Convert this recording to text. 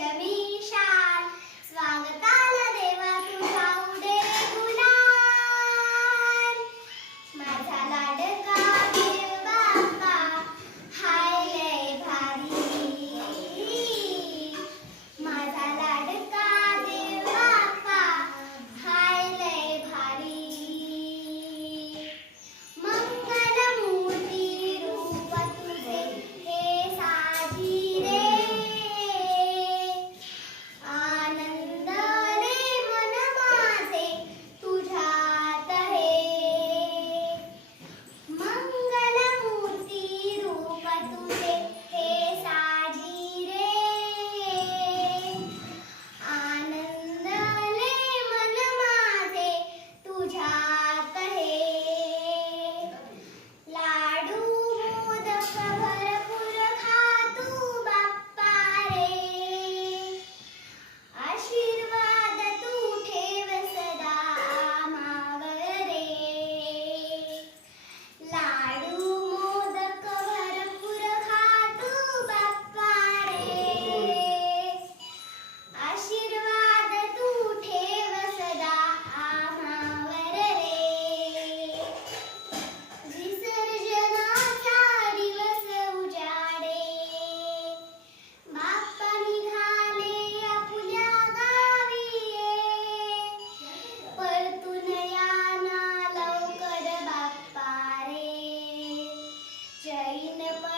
Chevy. Jaina